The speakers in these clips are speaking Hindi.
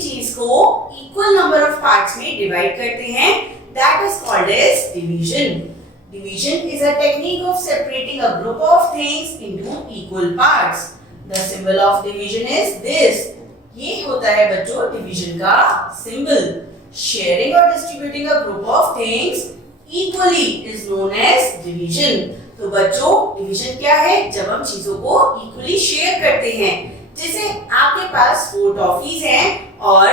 चीज को इक्वल नंबर ऑफ पार्ट्स में डिवाइड करते हैं, that is called as division. Division is a technique of separating a group of things into equal parts. The symbol of division is this. ये होता है बच्चों division का symbol. Sharing or distributing a group of things equally is known as division. तो बच्चों division क्या है? जब हम चीजों को equally share करते हैं। जैसे आपके पास 4 टॉफीज हैं और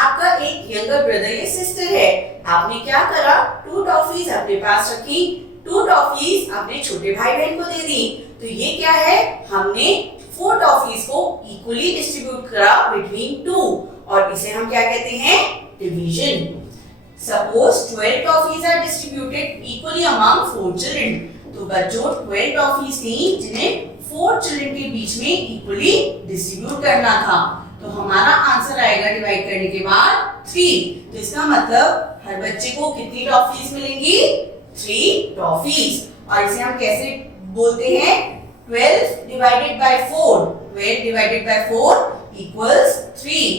आपका एक यंगर ब्रदर या सिस्टर है, आपने क्या करा, 2 टॉफीज अपने पास रखी, 2 टॉफीज अपने छोटे भाई बहन को दे दी। तो ये क्या है, हमने 4 टॉफीज को इक्वली डिस्ट्रीब्यूट करा बिटवीन 2 और इसे हम क्या कहते हैं, division. Suppose 12 toffees are distributed equally among 4 children. तो बच्चों 12 टॉफीज थी जिन्हें 4 चिल्ड्रन के बीच में इक्वली डिस्ट्रीब्यूट करना था। तो हमारा आंसर आएगा डिवाइड करने के बाद 3। तो इसका मतलब हर बच्चे को कितनी टॉफीज मिलेंगी, 3 टॉफीज। और इसे हम कैसे बोलते हैं, 12 divided by 4, 12 divided by 4 equals 3।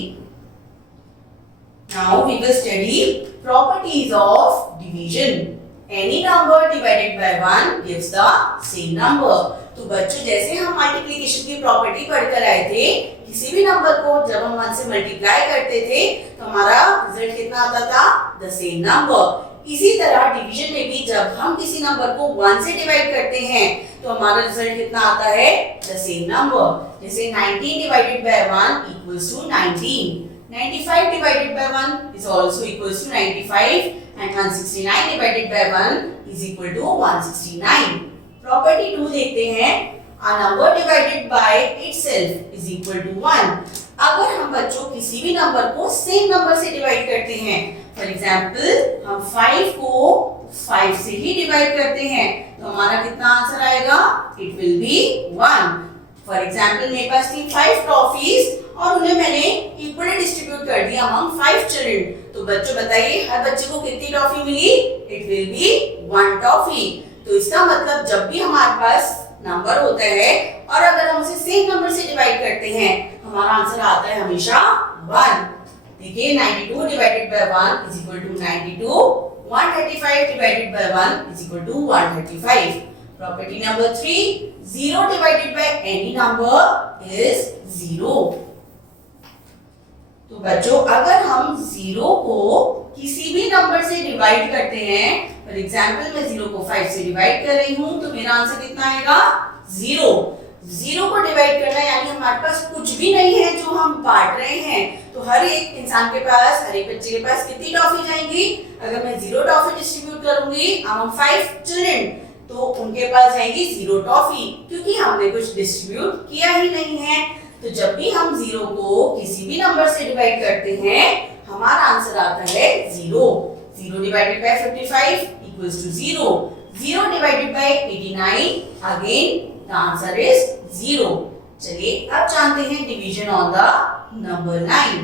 Now we will study properties of division. Any number divided by 1 gives the same number. तो बच्चों जैसे हम मल्टीप्लिकेशन की प्रॉपर्टी पढ़कर आए थे, किसी भी नंबर को जब हम 1 से मल्टीप्लाई करते थे तो हमारा रिजल्ट कितना आता था, द सेम नंबर। इसी तरह डिवीजन में भी जब हम किसी नंबर को 1 से डिवाइड करते हैं तो हमारा रिजल्ट कितना आता है, द सेम नंबर। जैसे 19 divided by 1 equals to 19, 95 divided by 1 is also equals to 95 and 169 divided by 1 is equal to 169. Property 2 देखते हैं, a number divided by itself is equal to 1. अगर हम बच्चों किसी भी नंबर को सेम नंबर से डिवाइड करते हैं, फॉर एग्जाम्पल हम 5 को 5 से ही डिवाइड करते हैं तो हमारा कितना आंसर आएगा, it will be 1। For example मेरे पास थी 5 टॉफीज और उन्हें मैंने इक्वली डिस्ट्रीब्यूट कर दिया अमंग 5 चिल्ड्रन। तो बच्चों बताइए हर बच्चे को कितनी टॉफी मिली, इट विल बी 1 टॉफी। तो इसका मतलब जब भी हमारे पास नंबर होता है और अगर हम उसे सेम नंबर से डिवाइड करते हैं हमारा आंसर आता है हमेशा 1। देखिए 92 divided by 1 is equal to 92, 135 divided by 1 is equal to 135। Property number 3, 0 divided by any number is 0। तो बच्चों अगर हम 0 को किसी भी नंबर से डिवाइड करते हैं, फॉर एग्जाम्पल मैं 0 को 5 से डिवाइड कर रही हूं तो मेरा आंसर कितना आएगा, 0। 0 को डिवाइड करना यानी हमारे पास कुछ भी नहीं है जो हम बांट रहे हैं। तो हर एक इंसान के पास, हर एक बच्चे के पास कितनी टॉफी जाएंगी, अगर मैं 0 टॉफी डिस्ट्रीब्यूट करूंगी अमंग 5 चिल्ड्रन तो उनके पास जाएंगी 0 टॉफी, क्योंकि हमने कुछ डिस्ट्रीब्यूट किया ही नहीं है। तो जब भी हम 0 को किसी भी नंबर से डिवाइड करते हैं हमारा आंसर आता है 0। 0 divided by 55 equals to 0, 0 divided by 89 again the answer is 0। चलिए अब जानते हैं division on the number 9।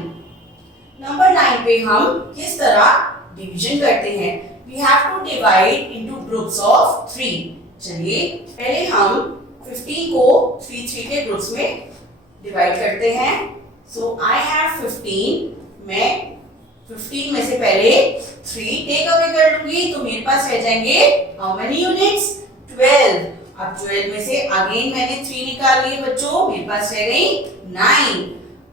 Number 9 पे हम किस तरह डिवीजन करते हैं, we have to divide into groups of 3। चलिए पहले हम 15 को 3 के ग्रुप्स में डिवाइड करते हैं। सो आई हैव 15, मैं 15 में से पहले 3 टेक अवे कर लूंगी तो मेरे पास रह जाएंगे हाउ मेनी यूनिट्स, 12। अब 12 में से अगेन मैंने 3 निकाल लिए बच्चों, मेरे पास रह गई 9।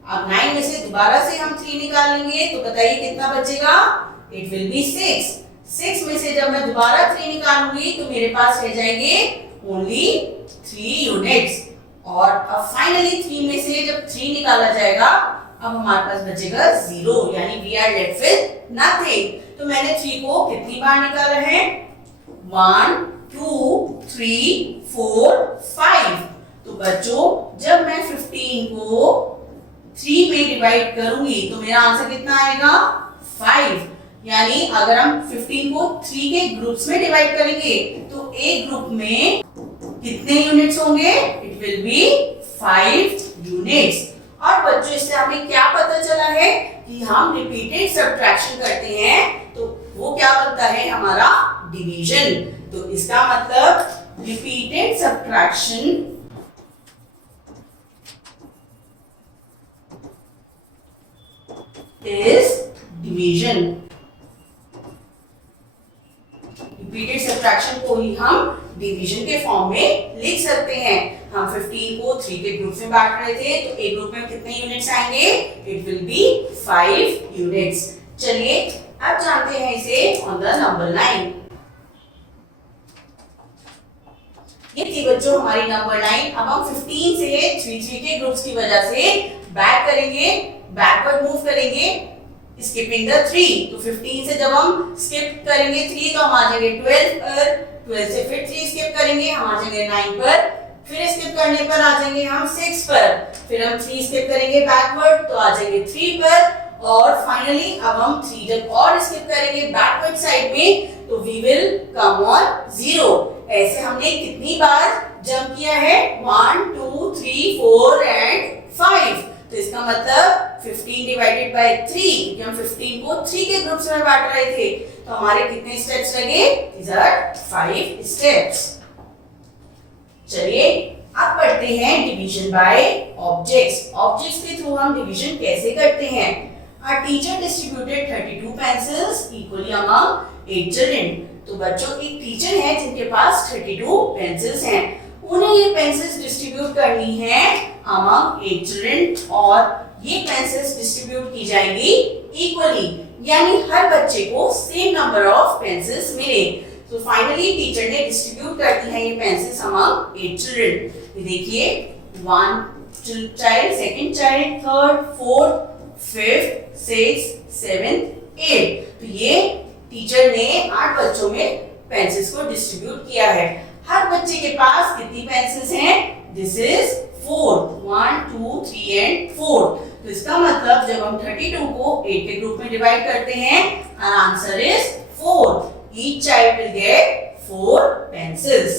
अब 9 में से दोबारा से हम 3 निकालेंगे तो बताइए कितना बचेगा, इट विल बी 6। 6 में से जब मैं दोबारा 3 निकालूंगी तो मेरे पास रह जाएंगे ओनली 3 यूनिट्स। और अब फाइनली 3 में से जब 3 निकाला जाएगा अब हमारे पास बचेगा 0, यानी we are left with nothing. तो मैंने 3 को कितनी बार निकाला है, 1 2 3 4 5। तो बच्चों जब मैं 15 को 3 में डिवाइड करूंगी तो मेरा आंसर कितना आएगा, 5। यानी अगर हम 15 को 3 के ग्रुप्स में डिवाइड करेंगे तो एक ग्रुप में कितने यूनिट्स होंगे, इट विल बी 5 यूनिट्स। और बच्चों इससे हमें क्या पता चला है कि हम रिपीटेड सब्ट्रैक्शन करते हैं तो वो क्या बनता है हमारा डिवीजन। तो इसका मतलब repeated subtraction is division. Repeated subtraction को ही हम डिवीजन के फॉर्म में लिख सकते हैं। हम 15 को 3 के ग्रुप में बांट रहे थे, तो एक ग्रुप में कितने यूनिट्स आएंगे? It will B 5 units. चलिए अब जानते हैं इसे ऑन द नंबर लाइन। ये थी बच्चों हमारी नंबर लाइन। अब हम 15 से 3 के ग्रुप्स की वजह से बैक करेंगे, बैकवर्ड मूव करेंगे, स्किपिंग द 3। तो 15 से जब हम स्किप करेंगे 3 तो हम आ जाएंगे 12 पर, 12 से फिर 3 स्किप करेंगे, हम आ जाएंगे 9 पर, फिर स्किप करने पर आ जाएंगे हम 6 पर, फिर हम 3 स्किप करेंगे बैकवर्ड तो आ जाएंगे 3 पर, और फाइनली अब हम 3 जब और स्किप करेंगे बैकवर्ड साइड में तो वी विल कम ऑन 0। ऐसे हमने कितनी बार जंप किया है? 1 2 3 4 एंड 5। तो इसका मतलब 15 डिवाइडेड बाय 3, क्योंकि हम 15 को 3 के ग्रुप्स में बांट रहे थे, तो हमारे कितने स्टेप्स लगे? These are 5 steps। चलिए अब पढ़ते हैं डिवीजन बाय ऑब्जेक्ट्स। ऑब्जेक्ट्स के थ्रू हम डिवीजन कैसे करते हैं? Our teacher distributed 32 pencils equally among 8 children। तो बच्चों एक टीचर है जिनके पास 32 पेंसिल्स हैं, उन्हें ये पेंसिल्स डिस्ट्रीब्यूट करनी है among 8 children, और ये पेंसिल्स डिस्ट्रीब्यूट की जाएंगी इक्वली, यानी हर बच्चे को सेम नंबर ऑफ पेंसिल्स मिले। तो फाइनली टीचर ने डिस्ट्रीब्यूट कर दी है ये पेंसिल्स among 8 children। देखिए 1 child, second child, third, fourth, fifth, sixth, seventh, 8। तो ये टीचर ने 8 बच्चों में पेंसिल्स को डिस्ट्रीब्यूट किया है। हर बच्चे के पास कितनी पेंसिल्स हैं? This is 4, 1 2 3 and 4। तो इसका मतलब जब हम 32 को 8 के ग्रुप में डिवाइड करते हैं, our answer is 4। Each child will get 4 pencils।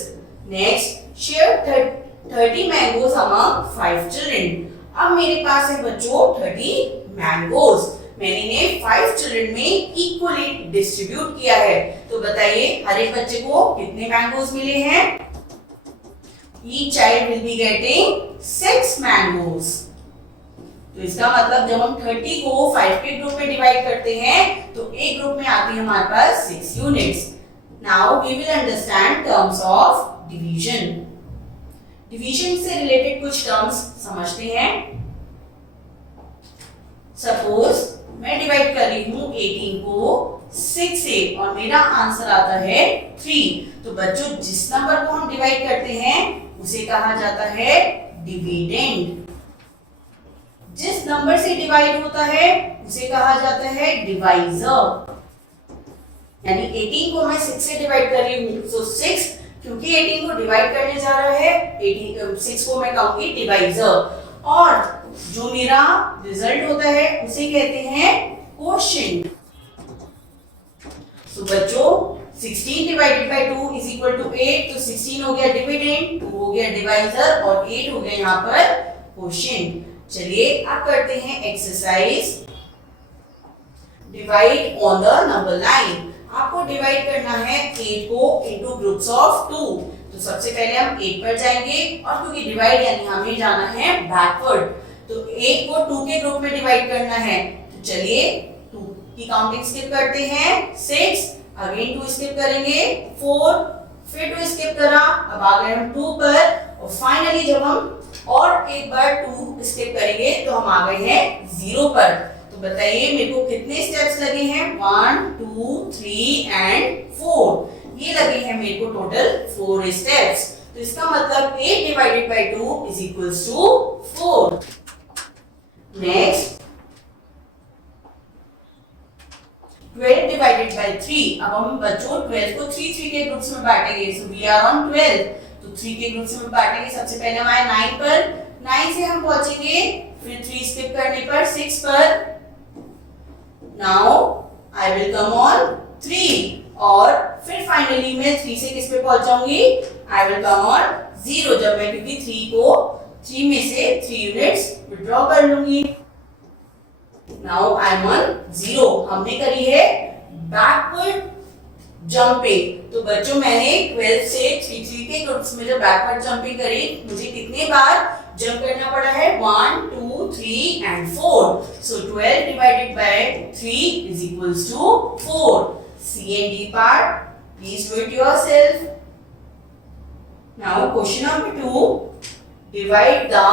Next, share 30 mangoes among 5 children। अब मेरे पास है बच्चों 30 मैंगोज, मैंने इन्हें 5 चिल्ड्रन में इक्वली डिस्ट्रीब्यूट किया है। तो बताइए हर एक बच्चे को कितने मैंगोज मिले हैं? Each child will be getting 6 mangoes। तो इसका मतलब जब हम 30 को 5 के ग्रुप में डिवाइड करते हैं तो एक ग्रुप में आती है हमारे पास 6 units. Now we will understand terms of division. Division से रिलेटेड कुछ टर्म्स समझते हैं। सपोज मैं डिवाइड कर रही हूं 18 को 6 से और मेरा आंसर आता है 3। तो बच्चों जिस नंबर को हम डिवाइड करते हैं उसे कहा जाता है डिविडेंड। जिस नंबर से डिवाइड होता है उसे कहा जाता है डिवाइजर। यानी 18 को मैं 6 से डिवाइड कर रही हूं, तो 6 क्योंकि 18 को डिवाइड करने जा रहा है, 6 को मैं कहूंगी डिवाइजर, और जो मेरा रिजल्ट होता है उसे कहते हैं क्वोशिएंट। तो बच्चों 16 divided by 2 is equal to 8। तो 16 हो गया डिविडेंड, 2 हो गया डिवाइजर और 8 हो गया यहाँ पर क्वोशिएंट। चलिए अब करते हैं exercise divide on the number line. आपको डिवाइड करना है 8 को इनटू ग्रुप्स ऑफ 2। तो सबसे पहले हम 8 पर जाएंगे, और क्योंकि डिवाइड यानी हमें जाना है बैकवर्ड, तो 8 को 2 के ग्रुप में डिवाइड करना है। तो चलिए 2 की काउंटिंग स्किप करते हैं, 6, अगेन 2 स्किप करेंगे, 4, फिर 2 स्किप करा, अब आ गए हम 2 पर, और फाइनली जब हम और एक बार 2 स्किप करेंगे तो हम आ गए हैं 0 पर। तो बताइए मेरे को कितने स्टेप्स लगे हैं? 1 2 3 एंड 4। ये लगे हैं मेरे को टोटल 4 स्टेप्स। तो इसका मतलब 8 divided by 2 is equals to 4। Next 12 divided by 3। अब हम बच्चों 12 को 3 के ग्रुप्स में बांटेंगे। So we are on 12। तो 3 के ग्रुप्स में बांटेंगे। सबसे पहले हम आए 9 पर, 9 से हम पहुंचेंगे, फिर 3 स्किप करने पर 6 पर। Now I will come on 3, और फिर फाइनली मैं 3 से किस पे पहुंच जाऊंगी? आई विल कम ऑन 0, जब मैं क्योंकि 3 में से 3 यूनिट्स विड्रॉ कर लूंगी। Now I am on 0। हमने करी है बैकवर्ड जंपिंग। तो बच्चों मैंने 12 से 3 के ग्रुप्स में जब बैकवर्ड जंपिंग करी, मुझे कितने बार जंप करना पड़ा है? 1 2 3 and 4. So 12 divided by 3 is equals to 4. C and D part, please do it yourself. Now question number 2, divide the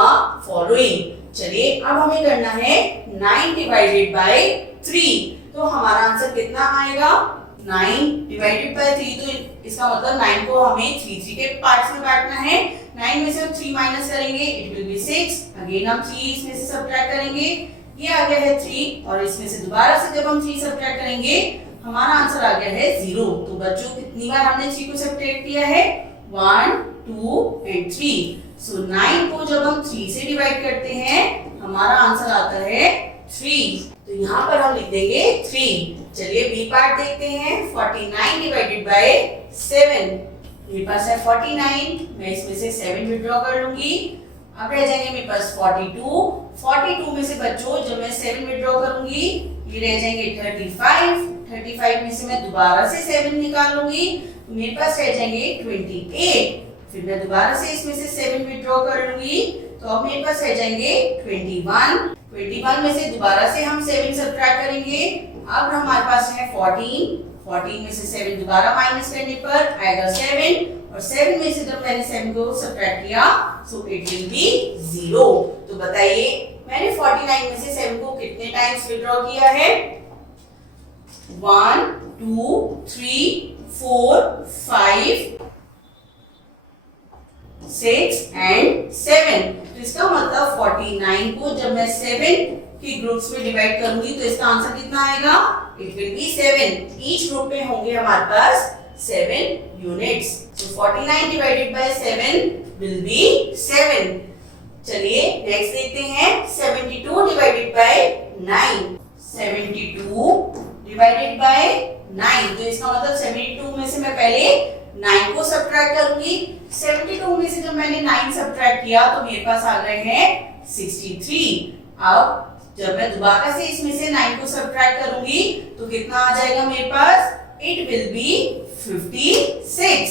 following. चलिए अब हमें करना है 9 divided by 3. तो हमारा आंसर कितना आएगा? 9 divided by 3. तो इसका मतलब 9 को हमें 3 के पार्ट्स में बांटना है. 9 में से हम 3 माइनस करेंगे, इट विल बी 6. अगेन हम 3 इसमें से सब्ट्रैक्ट करेंगे, ये आ गया है 3, और इसमें से दोबारा से जब हम 3 सब्ट्रैक्ट करेंगे हमारा आंसर आ गया है 0. तो बच्चों कितनी बार हमने 3 को सब्ट्रैक्ट किया है? 1, 2 and 3. सो 9 को जब हम 3 से डिवाइड करते हैं हमारा आंसर आता है 3. तो यहाँ पर हम लिख देंगे 3. चलिए बी पार्ट देखते हैं. 49 डिवाइडेड बाय 7. मेरे पास है 49, मैं इसमें से 7 विड्रॉ कर लूंगी. अब रह जाएंगे मेरे पास 42. 42 में से बच्चों जब मैं 7 विड्रॉ करूंगी ये रह जाएंगे 35. 35 में से मैं दोबारा से 7 निकाल लूंगी, तो मेरे पास रह जाएंगे 28. फिर मैं दोबारा से इसमें से 7 विड्रॉ कर लूंगी, तो अब मेरे पास रह जाएंगे 21. 21 में से दोबारा से हम 7 सब्ट्रैक्ट करेंगे. अब हमारे पास है 14. 14 में से 7 दोबारा माइनस करने पर आएगा 7, और 7 में से जब मैंने 7 को सब्ट्रैक्ट किया सो इट विल बी 0. तो बताइए मैंने 49 में से 7 को कितने टाइम्स विड्रॉ किया है? 1, 2, 3, 4, 5, 6 and 7. तो इसका मतलब 49 को जब मैं 7 के ग्रुप्स में डिवाइड करूंगी तो इसका आंसर कितना आएगा? It will B 7. Each group में होंगे हमारे पास 7 units. So 49 divided by 7 will be 7. चलिए नेक्स्ट देखते हैं 72 डिवाइडेड बाय 9. 72 divided by 9. तो इसका मतलब 72 में से मैं पहले 9 को सब्ट्रैक्ट करूंगी. 72 में से जब मैंने 9 सब्ट्रैक्ट किया तो मेरे पास आ गए हैं 63. अब जब मैं दोबारा से इसमें से 9 को सब्ट्रैक्ट करूंगी तो कितना आ जाएगा मेरे पास? It will be 56.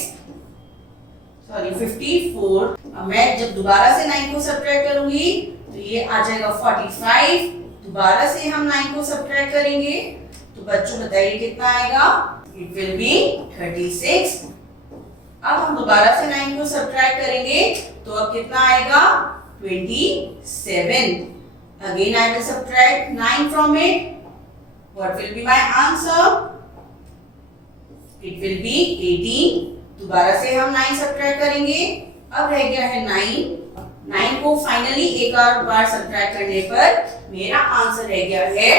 सॉरी 54. अब मैं जब दोबारा से 9 को सब्ट्रैक्ट करूंगी तो ये आ जाएगा 45. दोबारा से हम 9 को सब्ट्रैक्ट करेंगे तो बच्चों बताइए कितना आएगा? It will B 36. अब हम दोबारा से 9 को सब्ट्रैक्ट करेंगे तो अब कितना आएगा? 27. Again I will subtract 9 from it. What will be my answer? It will be 18. दोबारा से हम 9 सब्ट्रैक्ट करेंगे. अब रह गया है 9. 9 को फाइनली एक और बार सब्ट्रैक्ट करने पर मेरा आंसर रह गया है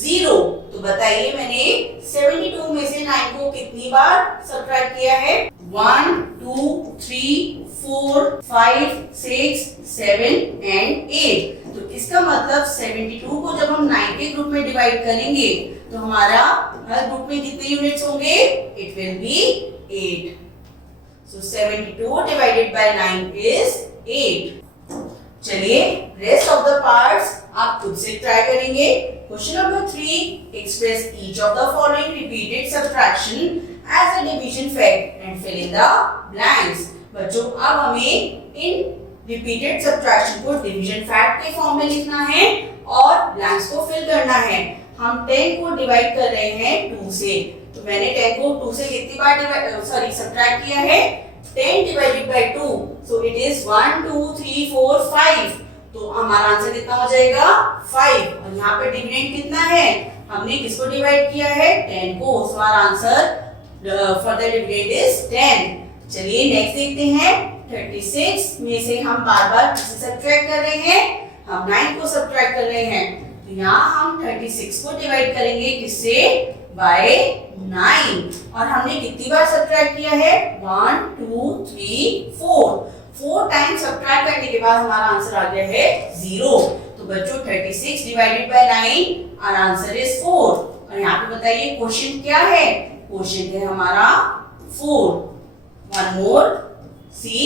0. तो बताइए मैंने 72 में से 9 को कितनी बार सब्ट्रैक्ट किया है? 1, 2, 3, 4, 5, 6, 7 and 8. तो इसका मतलब 72 को जब हम 9 के ग्रुप में डिवाइड करेंगे तो हमारा हर ग्रुप में कितने यूनिट्स होंगे? It will B 8. So 72 divided by 9 is 8. चलिए रेस्ट ऑफ द पार्ट्स आप खुद से ट्राई करेंगे. Question number 3, express each of the following repeated subtraction as a division fact and fill in the blanks. बच्चों अब हमें इन रिपीटेड सब्ट्रैक्शन को डिवीजन फैक्ट के फॉर्म में लिखना है और ब्लैंक्स को फिल करना है. हम 10 को डिवाइड कर रहे हैं 2 से, तो मैंने 10 को 2 से कितनी बार सब्ट्रैक्ट किया है? 10 divided by 2. So it is 1, 2, 3, 4, 5. तो हमारा आंसर कितना हो जाएगा? 5. और यहाँ पे डिविडेंड कितना है? हमने किसको डिवाइड किया है? 10 को. सो हमारा answer for the dividend is 10. चलिए नेक्स्ट देखते हैं. 36 में से हम बार-बार किसे सब्ट्रैक्ट कर रहे हैं? हम 9 को सब्ट्रैक्ट कर रहे हैं. तो यहाँ हम 36 को डिवाइड करेंगे किससे? बाय 9. और हमने कितनी बार सब्ट्रैक्ट किया है? 1, 2, 3, 4. 4 टाइम्स सब्ट्रैक्ट करने के बाद हमारा आंसर आ गया है 0. तो बच्चों 36 डिवाइडेड बाय 9 और आंसर इज 4. और यहाँ पे बताइए क्वेश्चन क्या है? क्वेश्चन है हमारा 4. One more. सी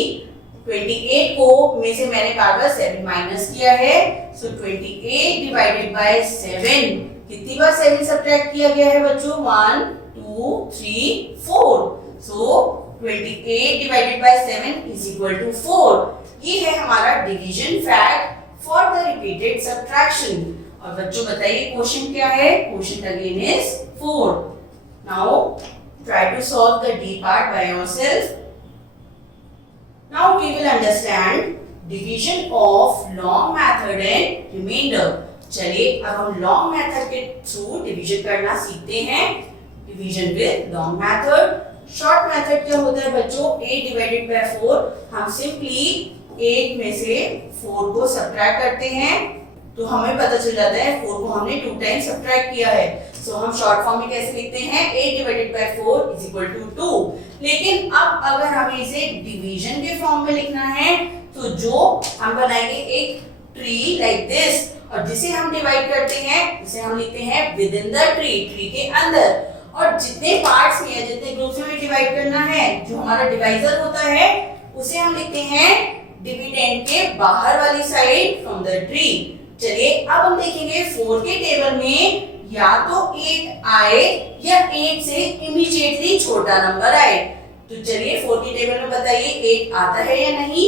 28 को में से मैंने बार-बार 7 माइनस किया है. सो 28 डिवाइडेड बाय 7. कितनी बार 7 सब्ट्रैक्ट किया गया है बच्चों? 1, 2, 3, 4. So 28 divided by 7 is equal to 4. ये है हमारा division fact for the repeated subtraction. और बच्चों बताइए क्वेश्चन क्या है? Question again is 4। Now try to solve the D part by yourself. Now we will understand division of long method and remainder. चलिए अब हम लॉन्ग मेथड के थ्रू डिवीजन करना सीखते हैं। Division with long method. Short method क्या होता है बच्चों? 8 डिवाइडेड बाय 4। हम सिंपली 8 में से 4 को सब्ट्रैक्ट करते हैं तो हमें पता चल जाता है 4 को हमने 2 टाइम्स सब्ट्रैक्ट किया है। सो हम शॉर्ट फॉर्म में कैसे लिखते हैं? 8 divided by 4 is equal to 2। लेकिन अब अगर हमें इसे डिवीजन के फॉर्म में लिखना है तो जो हम बनाएंगे एक ट्री लाइक दिस, और जिसे हम डिवाइड करते हैं उसे हम लिखते हैं with in the tree, tree के अंदर। और जितने पार्ट्स में या जितने ग्रुप्स में डिवाइड करना है, जो हमारा डिवाइजर होता है, उसे हम लिखते हैं डिविडेंड के बाहर वाली साइड फ्रॉम द ट्री। चलिए अब हम देखेंगे 4 के टेबल में या तो 8 आए या 8 से इमीडिएटली छोटा नंबर आए। तो चलिए 4 के टेबल में बताइए 8 आता है या नहीं?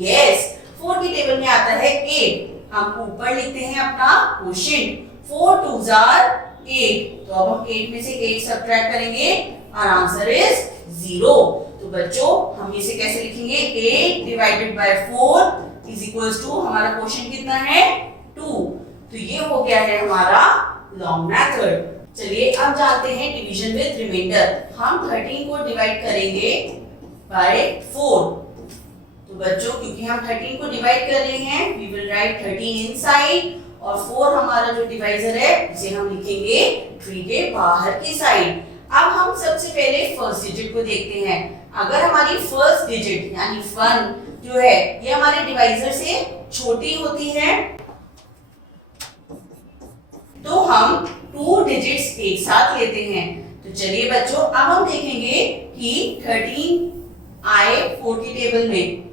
यस, 4 के टेबल में आता है 8। हम ऊपर लिखते हैं अपना क्वेश्चन 4 2s are 8। तो अब हम 8 में से 8 सब्ट्रैक्ट करेंगे और आंसर इज 0। तो बच्चों हम इसे कैसे लिखेंगे? 8 divided by 4 is equals to, हमारा क्वेश्चन कितना है? 2। तो ये हो गया है हमारा लॉन्ग मेथड। चलिए अब जानते हैं डिवीजन विद रिमाइंडर। हम 13 को डिवाइड करेंगे बाय 4। तो बच्चों क्योंकि हम 13 को डिवाइड कर रहे हैं, वी विल राइट 13 इनसाइड, और 4 हमारा जो डिवाइजर है उसे हम लिखेंगे ट्री के बाहर की साइड। अब हम सबसे पहले फर्स्ट डिजिट को देखते हैं। अगर हमारी फर्स्ट डिजिट यानी 1 जो है ये हमारे डिवाइजर से छोटी होती है तो हम 2 डिजिट्स एक साथ लेते हैं। तो चलिए बच्चों अब हम देखेंगे कि 13 आए 4 की टेबल में।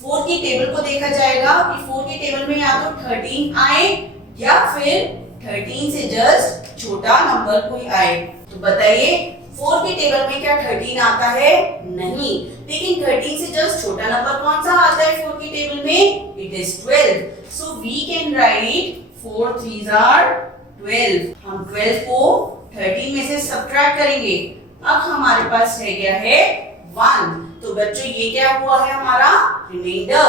4 की टेबल को देखा जाएगा कि 4 की टेबल में या तो 13 आए या फिर 13 से जस्ट छोटा नंबर कोई आए। तो बताइए 4 की टेबल में क्या 13 आता है? नहीं। लेकिन 13 से जस्ट छोटा नंबर कौन सा आता है 4 की टेबल में? It is 12। So we can write 4 3s are 12। हम 12 को 13 में से सब्ट्रैक्ट करेंगे। अब हमारे पास रह गया है 1। तो बच्चों ये क्या हुआ है? हमारा रिमाइंडर।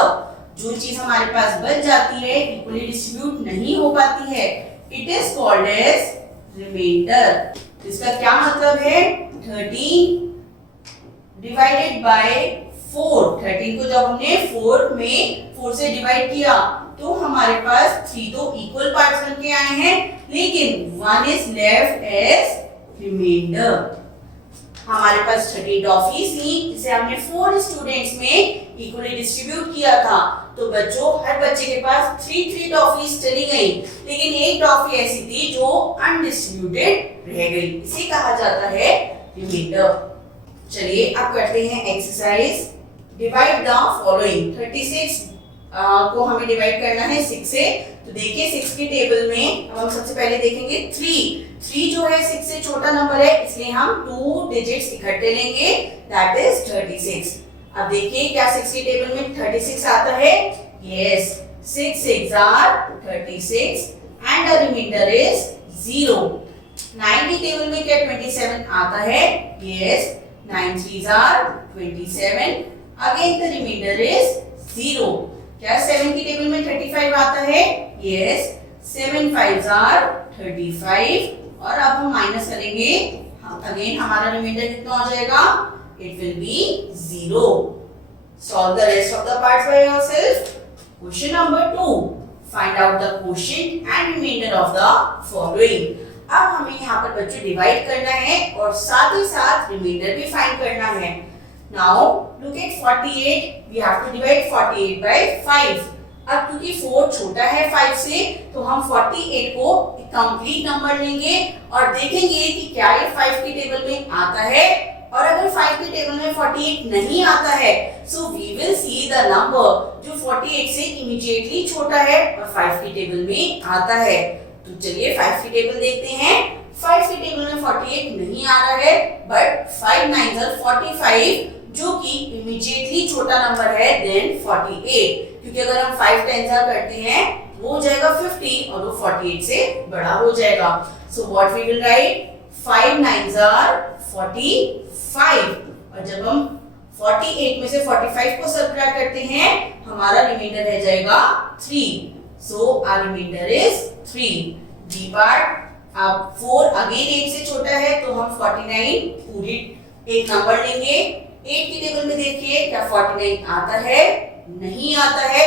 जो चीज हमारे पास बच जाती है, इक्वली डिस्ट्रीब्यूट नहीं हो पाती है, it is called as remainder. इसका क्या मतलब है? 13 डिवाइडेड बाय 4। 13 को जब हमने 4 में 4 से डिवाइड किया तो हमारे पास 3 तो इक्वल पार्ट्स बन के आए हैं, लेकिन 1 इज लेफ्ट एज रिमाइंडर। हमारे पास 30 टॉफीज थी जिसे हमने 4 स्टूडेंट्स में इक्वली डिस्ट्रीब्यूट किया था। तो बच्चों हर बच्चे के पास 3 टॉफीज चली गई, लेकिन एक टॉफी ऐसी थी जो अनडिस्ट्रीब्यूटेड रह गई। इसे कहा जाता है रिमाइंडर। चलिए अब करते हैं एक्सरसाइज। Divide the following. 36 को हमें डिवाइड करना है 6 से। तो देखिए 6 की टेबल में अब हम सबसे पहले देखेंगे 3 जो है 6 से छोटा नंबर है, इसलिए हम 2 डिजिट्स इकट्ठे लेंगे, दैट इज 36। अब देखिए क्या 6 की टेबल में 36 आता है? Yes, 6 6s are 36 and the remainder is 0। 9 की टेबल में क्या 27 आता है? Yes, 9 3s are 27, again the remainder is 0। क्या 7 की टेबल में 35 आता है? यस, 7 5s are 35, और अब हम माइनस करेंगे, अगेन हमारा रिमाइंडर कितना हो जाएगा? It will be 0। Solve the rest of the parts by yourself. Question number 2, find out the quotient and remainder of the following. अब हमें यहाँ पर बच्चों डिवाइड करना है और साथ ही साथ रिमाइंडर भी फाइंड करना है। Now look at 48. We have to divide 48 by 5. अब क्योंकि 4 छोटा है 5 से, तो हम 48 को कंप्लीट नंबर लेंगे और देखेंगे कि क्या ये 5 की टेबल में आता है, और अगर 5 की टेबल में 48 नहीं आता है, so we will see the number जो 48 से इमीडिएटली छोटा है और 5 की टेबल में आता है। तो चलिए 5 की टेबल देखते हैं। 5 की टेबल में 48 नहीं आ रहा है, बट 5 9s are 45 जो कि इमीडिएटली छोटा नंबर है देन 48, क्योंकि अगर हम 5 10s करते हैं वो हो जाएगा 50 और वो 48 से बड़ा हो जाएगा। So what we will write 5 9s are 45 और जब हम 48 में से 45 को सब्ट्रैक्ट करते हैं हमारा रिमाइंडर रह जाएगा 3। So our remainder is 3। D part अब 4 अगेन 8 से छोटा है तो हम 49 पूरी एक नंबर लेंगे। 8 की टेबल में देखिए क्या 49 आता है? नहीं आता है।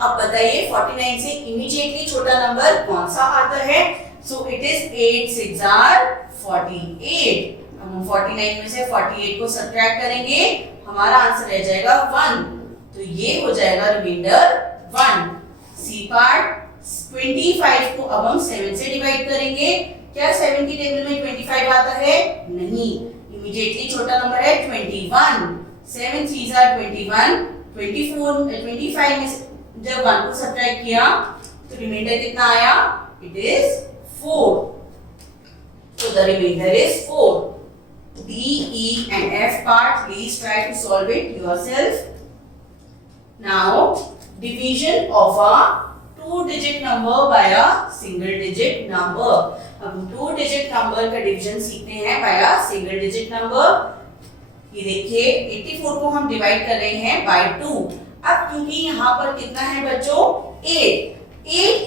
अब बताइए 49 से इमीडिएटली छोटा नंबर कौन सा आता है? So it is 8 6 are 48। अब हम 49 में से 48 को सब्ट्रैक्ट करेंगे हमारा आंसर रह जाएगा 1। तो ये हो जाएगा रिमाइंडर 1। सी पार्ट 25 को अब हम 7 से डिवाइड करेंगे। क्या 7 की टेबल में 25 आता है? नहीं। इमीडिएटली छोटा नंबर है 21। 7 3s are 21। 25 में जब 1 को सब्ट्रैक्ट किया तो रिमाइंडर कितना आया? It is 4। So the remainder is 4. D, E and F part, please try to solve it yourself. Now, division of a 2-digit number by a single-digit number. अब हम 2-digit number का division सीखते हैं by a single-digit number. ये देखिए 84 को हम डिवाइड कर रहे हैं by 2. अब क्योंकि यहाँ पर कितना है बच्चों? 8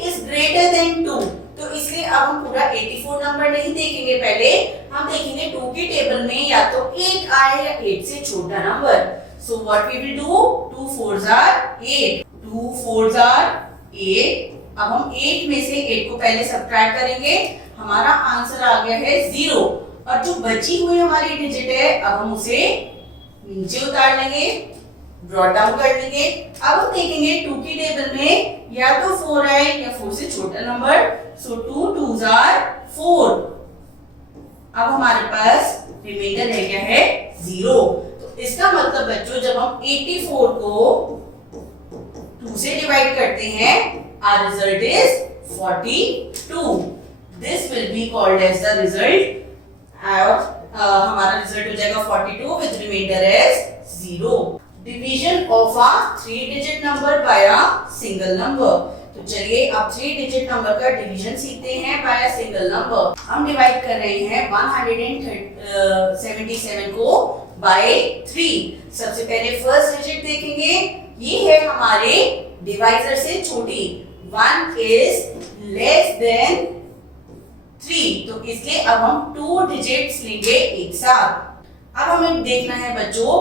is greater than 2. तो इसलिए अब हम पूरा 84 नंबर नहीं देखेंगे, पहले हम देखेंगे 2 की टेबल में या तो 8 आए या 8 से छोटा number. So what we will do 2 4s are 8। 2 4s are 8। अब हम 8 में से 8 को पहले सब्ट्रैक्ट करेंगे हमारा आंसर आ गया है 0 और जो बची हुई हमारी डिजिट है अब हम उसे नीचे उतार लेंगे, ब्रॉट डाउन कर लेंगे। अब हम देखेंगे 2 की टेबल में या तो 4 आए या 4 से छोटा नंबर। So 2 2s are 4। अब हमारे पास रिमाइंडर रह गया है 0। तो इसका मतलब बच्चों जब हम 84 को 2 से डिवाइड करते हैं our result is 42. This will be called as the result और हमारा रिजल्ट हो जाएगा 42 with remainder as 0. Division of a 3-digit number by a single number. तो चलिए अब 3-digit नंबर का डिवीजन सीखते हैं by a single number. हम डिवाइड कर रहे हैं 177 को by 3. सबसे पहले फर्स्ट डिजिट देखेंगे, ये है हमारे डिवाइजर से छोटी। 1 is less than 3, तो इसलिए अब हम 2 डिजिट्स लेंगे एक साथ। अब हमें देखना है बच्चों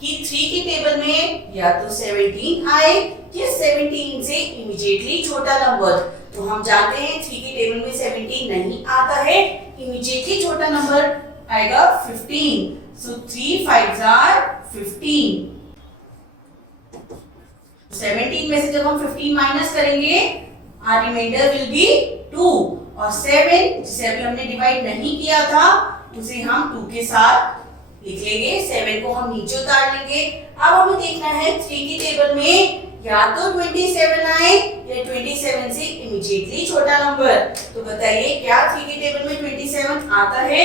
कि 3 की टेबल में या तो 17 आए या 17 से इमीडिएटली छोटा नंबर। तो हम जानते हैं 3 की टेबल में 17 नहीं आता है, इमीडिएटली छोटा नंबर आएगा 15। सो 3 5s are 15। 17 में से जब हम 15 माइनस करेंगे our remainder will be 2 और 7 जिसे अभी हमने डिवाइड नहीं किया था उसे हम 2 के साथ लिख लेंगे। 7 को हम नीचे उतार लेंगे। अब हमें देखना है 3 की टेबल में या तो 27 आए या 27 से इमीडिएटली छोटा नंबर। तो बताइए क्या 3 की टेबल में 27 आता है?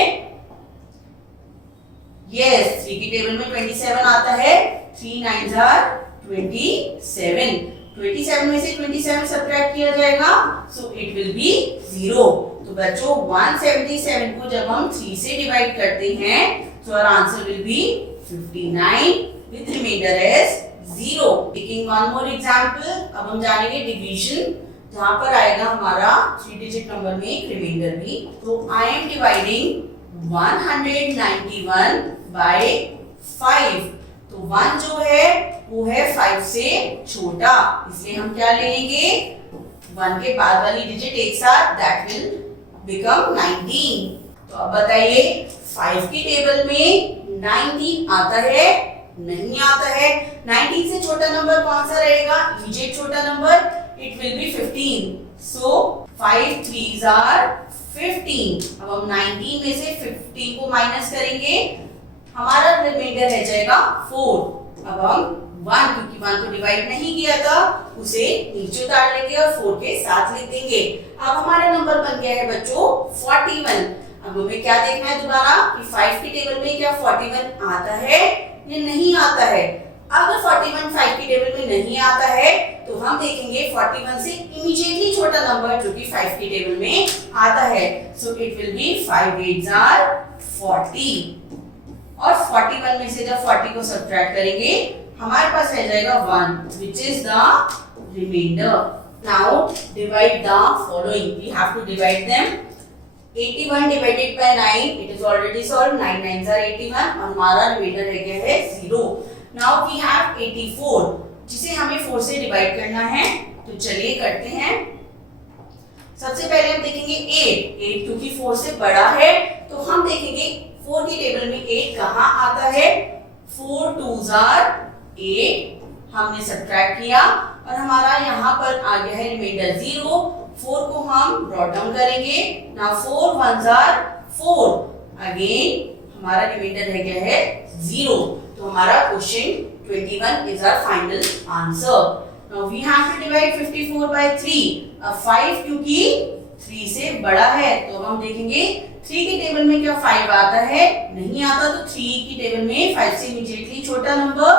यस, 3 की टेबल में 27 आता है। 3 9s are 27। 27 में से 27 सब्ट्रैक्ट किया जाएगा, सो इट विल बी 0। तो बच्चों 177 को जब हम 3 से डिवाइड करते हैं तो our answer will be 59 with remainder as 0। Taking one more example, अब हम जानेंगे डिवीजन जहां पर आएगा हमारा 3 डिजिट नंबर में एक रिमाइंडर भी। तो आई एम डिवाइडिंग 191 बाय 5। तो 1 जो है वो है 5 से छोटा, इसलिए हम क्या लेंगे 1 के बाद वाली डिजिट एक साथ, दैट विल बिकम 19। तो अब बताइए 5 की टेबल में 19 आता है? नहीं आता है। 19 से छोटा नंबर कौन सा रहेगा? इमीडिएट छोटा number, it will B 15। So 5 3s are 15। अब हम 19 में से 15 को माइनस करेंगे, हमारा रिमाइंडर रह जाएगा 4। अब हम 1 क्योंकि 1 को डिवाइड नहीं किया था उसे नीचे उतार लेंगे और 4 के साथ लिख देंगे। अब हमारा नंबर बन गया है बच्चों 41। अब हमें क्या देखना है दोबारा कि 5 की टेबल में क्या 41 आता है या नहीं आता है। अगर 41 5 के टेबल में नहीं आता है तो हम देखेंगे 41 से इमीडिएटली छोटा नंबर जो कि 5 के टेबल में आता है। So it will B 5 8s are 40 और 41 में से जब 40 को सब्ट्रैक्ट करेंगे हमारे पास रह जाएगा 1 which is the remainder. Now divide the following. We have to divide them. 81 divided by 9 it is already solved. 9 9s are 81 और हमारा रिमाइंडर रह गया है 0. Now we have 84 जिसे हमें 4 से डिवाइड करना है तो चलिए करते हैं। सबसे पहले हम देखेंगे 8 क्योंकि 4 से बड़ा है तो हम देखेंगे 4 के टेबल में 8 कहाँ आता है। 4 2s are 8 हमने सब्ट्रैक्ट किया और हमारा यहाँ पर आ गया है रिमाइंडर 0। 4 को हम ब्रॉट डाउन करेंगे। नाउ 4 1s are 4 अगेन हमारा रिमाइंडर रह गया है 0। तो हमारा question 21 is our final answer. Now we have to divide 54 by 3. अब 5 क्योंकि 3 से बड़ा है तो हम देखेंगे 3 के टेबल में क्या 5 आता है, नहीं आता, तो 3 की टेबल में 5 से इमीडिएटली छोटा number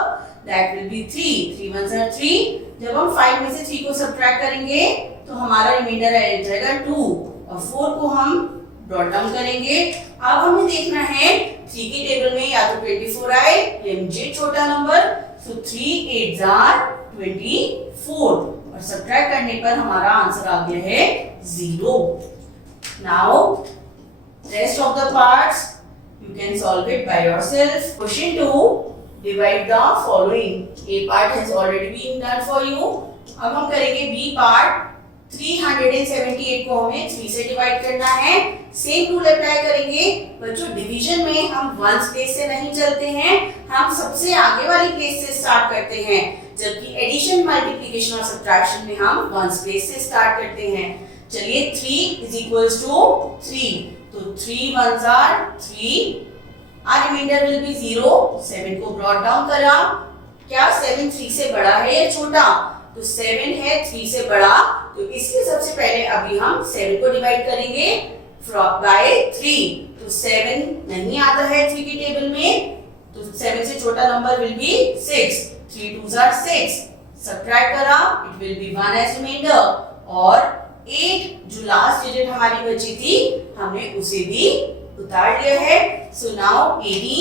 that will be 3. 3 1s are 3. जब हम 5 में से 3 को सब्ट्रैक्ट करेंगे तो हमारा रिमाइंडर आ जाएगा 2 और 4 को हम ब्रॉट डाउन करेंगे। अब हमें देखना है 3 की टेबल में या तो 24 आए या मुझे छोटा नंबर, सो 3 8s are 24 और सब्ट्रैक्ट करने पर हमारा आंसर आ गया है 0। Now rest of the parts you can solve it by yourself. Question 2, divide the following. A part has already been done for you. अब हम करेंगे बी पार्ट। 378 को हमें 3 से डिवाइड करना है। सेम रूल अप्लाई करेंगे बच्चों। डिवीजन में हम वंस प्लेस से नहीं चलते हैं, हम सबसे आगे वाली प्लेस से स्टार्ट करते हैं, जबकि एडिशन मल्टीप्लिकेशन और सब्ट्रैक्शन में हम वंस प्लेस से स्टार्ट करते हैं। चलिए 3 is equals to 3, तो 3 1s are 3, our remainder will be 0। 7 को ब्रॉट डाउन करा, क्या 7 3 से बड़ा है या छोटा, तो 7 है 3 से बड़ा, तो इसलिए सबसे पहले अभी हम 7 को डिवाइड करेंगे बाय 3। तो 7 नहीं आता है 3 की टेबल में, तो 7 से छोटा number will be 6। 3 2s are 6, subtract करा it will be 1 as reminder, और 8 जो लास्ट डिजिट हमारी बची थी हमने उसे भी उतार लिया है। सो नाउ 18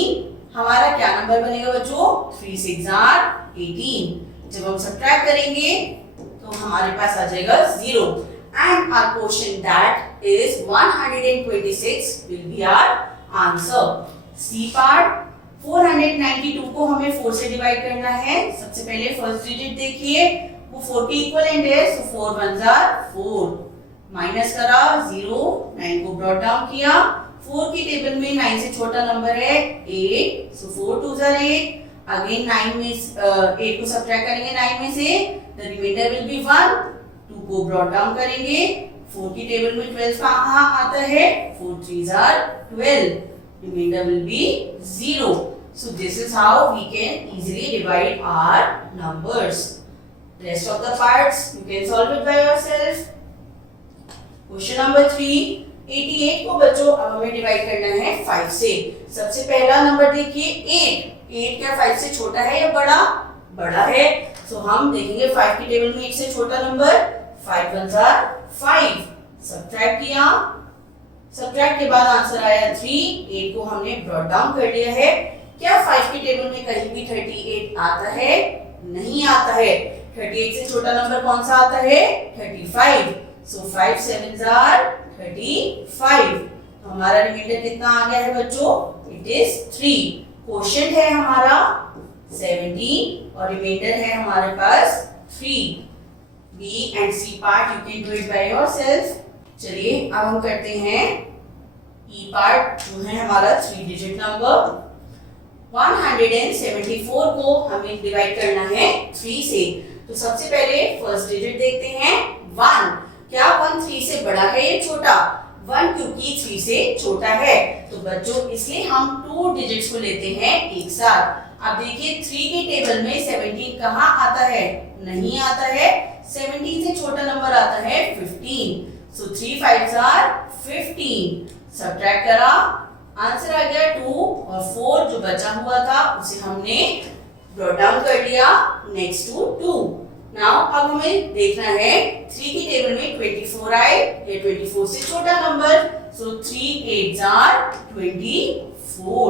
हमारा क्या नंबर बनेगा बच्चों, 3 6s are 18। जब हम सब्ट्रैक्ट करेंगे तो हमारे पास आ जाएगा 0 and our question that is 126 will be our answer। C part 492 को हमें 4 से डिवाइड करना है। सबसे पहले फर्स्ट डिजिट देखिए, वो 4 के इक्वलेंट है, सो 4 1s are 4, माइनस करा 0, 9 को ब्रॉट डाउन किया। 4 की टेबल में 9 से छोटा नंबर है 8, सो 4 2s are 8। अगेन 9 में 8 को सब्ट्रैक्ट करेंगे 9 में से, द रिमाइंडर विल बी 1। 2 को ब्रॉट डाउन करेंगे, 4 की टेबल में 12 कहाँ आता है, 4 3s are 12, remainder will be 0। So this is how we can easily divide our numbers। Rest of the parts you can solve it by yourself। Question number 3, 88 को बच्चों अब हमें डिवाइड करना है 5 से। सबसे पहला नंबर देखिए 8 क्या 5 से छोटा है या बड़ा, बड़ा है, सो हम देखेंगे 5 की टेबल में 1 से छोटा नंबर, 5 1s are 5, सब्ट्रैक्ट किया, सब्ट्रैक्ट के बाद आंसर आया 3। 8 को हमने ब्रॉट डाउन कर लिया है। क्या 5 की टेबल में कहीं भी 38 आता है, नहीं आता है। 38 से छोटा नंबर कौन सा आता है, 35, सो 5 7s are 35। हमारा रिमाइंडर कितना आ गया है बच्चों, इट इज 3। क्वोशिएंट है हमारा 17 और रिमाइंडर है हमारे पास 3। B and C part you can do it by yourself। चलिए अब हम करते हैं E part जो है हमारा 3 डिजिट नंबर। 174 को हमें डिवाइड करना है 3 से, तो सबसे पहले फर्स्ट डिजिट देखते हैं 1। क्या 1 3 से बड़ा है या छोटा, 1 क्योंकि 3 से छोटा है, तो बच्चों इसलिए हम 2 डिजिट्स को लेते हैं एक साथ। अब देखिए 3 के टेबल में 17 कहाँ आता है, नहीं आता है। 17 से छोटा नंबर आता है 15, सो 3 5s are 15, सब्ट्रैक्ट करा, आंसर आ गया 2 और 4 जो बचा हुआ था उसे हमने ब्रॉट डाउन कर दिया नेक्स्ट टू 2। नाउ अब हमें देखना है 3 की टेबल में 24 आए, ये 24 से छोटा नंबर, सो 3 8s are 24।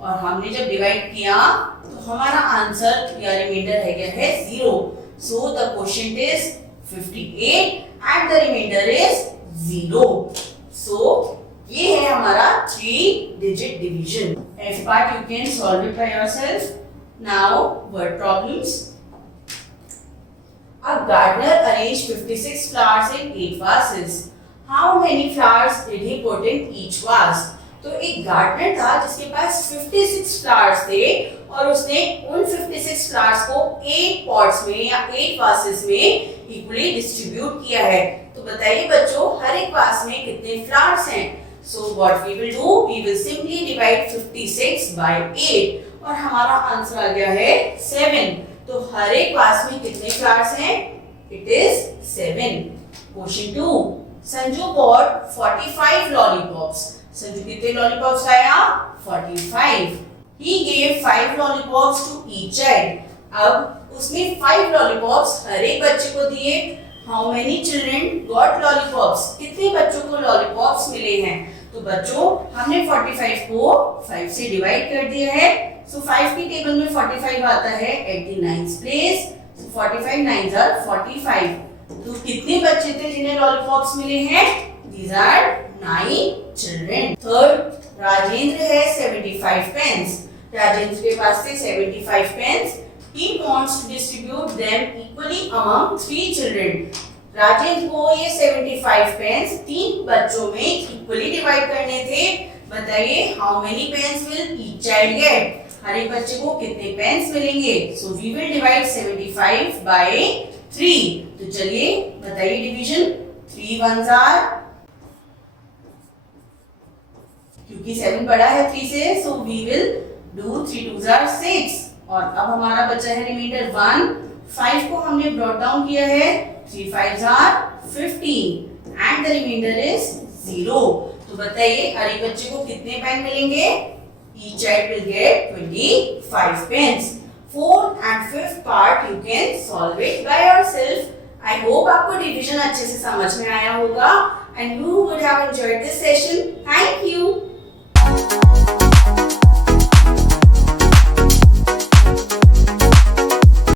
और हमने जब डिवाइड किया तो हमारा आंसर या रिमाइंडर है क्या है 0। So the quotient is 58 and the remainder is 0। So ये है हमारा 3 digit division. F part you can solve it by yourself. Now word problems. A gardener arranged 56 flowers in 8 vases. How many flowers did he put in each vase? तो एक गार्डनर था जिसके पास 56 फ्लावर्स थे और उसने उन 56 फ्लावर्स को 8 पॉट्स में या 8 वासेस में इक्वली डिस्ट्रीब्यूट किया है। तो बताइए बच्चों हर एक वास में कितने फ्लावर्स हैं? So what we will do, we will simply divide 56 by 8 और हमारा आंसर आ गया है 7। तो हर एक वास में कितने फ्लावर्स हैं? It is 7। Question 2, Sanju bought 45 lollipops. Sanju कितने लॉलीपॉप्स लाया? 45। He gave 5 lollipops to each child. अब उसने 5 लॉलीपॉप्स हर एक बच्चे को दिए। How many children got lollipops? कितने बच्चों को लॉलीपॉप्स मिले हैं? तो बच्चों हमने 45 को 5 से डिवाइड कर दिया है। सो 5 की टेबल में 45 आता है at the 9th place. 45 9s are 45। तो कितने बच्चे थे जिन्हें लॉलीपॉप्स मिले हैं? These are 9 children. Third, Rajendra है 75 pence. राजेंद्र के पास थे 75 pence. He wants to distribute them equally among 3 children. Rajendra को ये 75 pence 3 बच्चों में इक्वली डिवाइड करने थे। बताइए how many pence will each child get? हर एक बच्चे को कितने pence मिलेंगे? So we will divide 75 by 3. तो चलिए बताइए डिवीजन। 3 ones are, क्योंकि 7 बड़ा है 3 से, so we will do 3 2s are 6। और अब हमारा बचा है रिमाइंडर 1। 5 को हमने ब्रॉट डाउन किया है, 3 5s are 15 and the remainder is 0। तो बताइए हर एक बच्चे को कितने पेन मिलेंगे? Each child will get 25 pence. 4th and 5th part you can solve it by yourself. I hope आपको डिवीजन अच्छे से समझ में आया होगा and you would have enjoyed this session. Thank you.